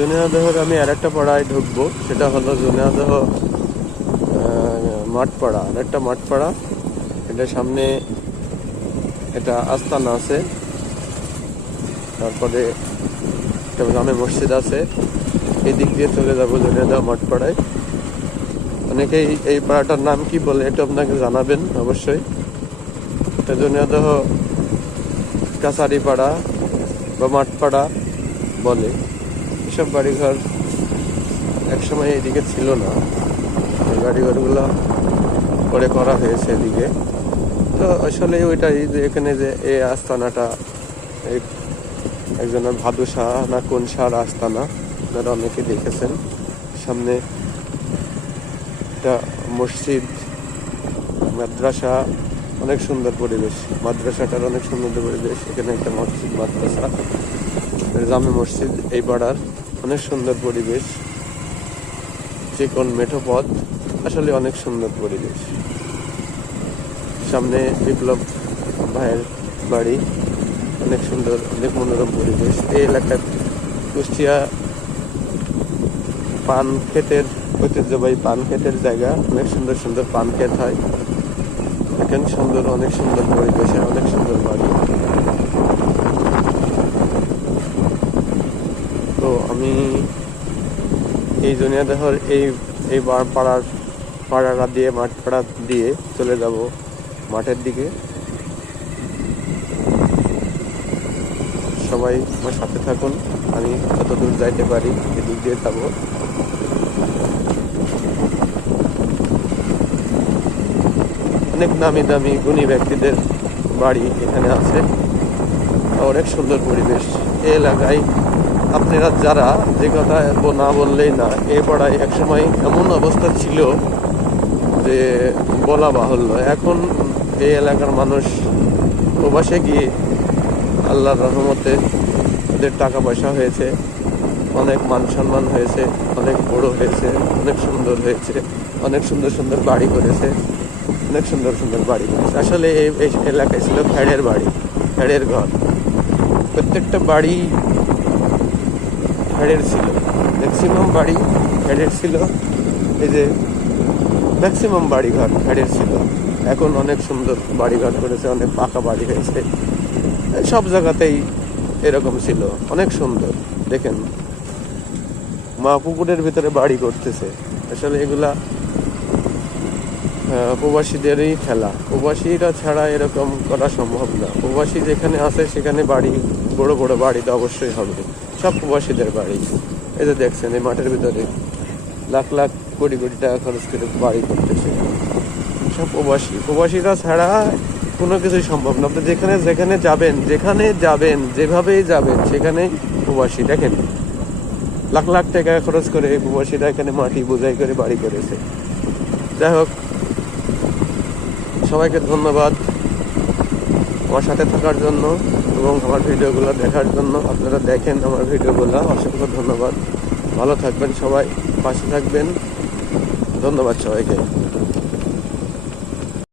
জুনিয়াদহর আমি আর একটা পাড়ায় ঢুকবো, সেটা হলো জুনিয়াদহ মাঠপাড়া আর একটা মাঠপাড়া। এটা সামনে এটা আস্তানা আছে, তারপরে একটা গ্রামে মসজিদ আছে। এই দিক দিয়ে চলে যাব জুনিয়াদহ মাঠপাড়ায়। অনেকেই এই পাড়াটার নাম কি বলে এটা আপনাকে জানাবেন অবশ্যই। এটা জুনিয়াদহ কাছারি পাড়া বা মাঠপাড়া বলে। এসব বাড়িঘর একসময় এদিকে ছিল না। এই বাড়িঘরগুলো করে করা হয়েছে এদিকে। তো আসলে ওইটাই যে এখানে যে এই আস্তানাটা একজনের ভাদু শাহ না কোন শাহর আস্তানা, আপনারা অনেকে দেখেছেন। সামনে একটা মসজিদ, মাদ্রাসা, অনেক সুন্দর পরিবেশ। মাদ্রাসাটার অনেক সুন্দর পরিবেশ। এখানে একটা মসজিদ, মাদ্রাসা, জামে মসজিদ, এই পাড়ার। অনেক সুন্দর পরিবেশ। চিকন মেঠো পথ, আসলে অনেক সুন্দর পরিবেশ। সামনে বিপ্লব ভাইয়ের বাড়ি। অনেক সুন্দর, অনেক মনোরম পরিবেশ। এই এলাকার কুষ্টিয়া পান ক্ষেতের, ঐতিহ্যবাহী পান ক্ষেতের জায়গা। অনেক সুন্দর সুন্দর পান ক্ষেত হয়। এখানে সুন্দর, অনেক সুন্দর পরিবেশে অনেক সুন্দর বাড়ি তো আমি এই জনিয়াদহর এই এই বা- পাড়ার পাড়াটা দিয়ে, মাঠ পাড়া দিয়ে চলে যাব মাঠের দিকে। সবাই আমার সাথে থাকুন, আমি যত দূর যাইতে পারি এদিক দিয়ে যাব। অনেক নামি দামি গুণী ব্যক্তিদের বাড়ি এখানে আছে। অনেক সুন্দর পরিবেশ। এই এলাকায় আপনারা যারা যে কথা না বললেই না, এ পাড়ায় একসময় এমন অবস্থা ছিল যে বলা বাহুল্য। এখন এই এলাকার মানুষ প্রবাসে গিয়ে আল্লাহর রহমতে ওদের টাকা পয়সা হয়েছে, অনেক মান সম্মান হয়েছে, অনেক বড় হয়েছে, অনেক সুন্দর হয়েছে, অনেক সুন্দর সুন্দর বাড়ি করেছে, অনেক সুন্দর সুন্দর বাড়ি করেছে। আসলে এই এলাকায় ছিল ফ্যাড়ের বাড়ি ফ্যাড়ের ঘর। প্রত্যেকটা বাড়ি ফ্যাড়ের ছিল। ম্যাক্সিমাম বাড়ি ফ্যাড়ের ছিল। এই যে ম্যাক্সিমাম বাড়িঘর ফ্যাড়ের ছিল। এখন অনেক সুন্দর বাড়িঘর করেছে, অনেক পাকা বাড়ি হয়েছে। সব জায়গাতেই এরকম ছিল, অনেক সুন্দর। দেখেন, মা পুকুরের ভিতরে বাড়ি করতেছে। আসলে এগুলা প্রবাসীদেরই খেলা। প্রবাসীরা ছাড়া এরকম করা সম্ভব না। প্রবাসী যেখানে আছে, সেখানে বাড়ি, বড় বড় বাড়ি তো অবশ্যই হবে। সব প্রবাসীদের বাড়ি। এই যে দেখছেন, এই মাঠের ভিতরে লাখ লাখ কোটি কোটি টাকা খরচ করে বাড়ি করতেছে। সব প্রবাসী। প্রবাসীরা ছাড়া কোনো কিছুই সম্ভব না। আপনি যেখানে যেখানে যাবেন যেখানে যাবেন, যেভাবেই যাবেন, সেখানে প্রবাসী দেখেন। লাখ লাখ টাকা খরচ করে প্রবাসীরা এখানে মাটি বোঝাই করে বাড়ি করেছে। যাই হোক, সবাইকে ধন্যবাদ। আমার সাথে থাকার জন্য এবং আমার ভিডিওগুলো দেখার জন্য আপনারা দেখেন আমার ভিডিওগুলো। অসংখ্য ধন্যবাদ। ভালো থাকবেন সবাই, পাশে থাকবেন। ধন্যবাদ সবাইকে।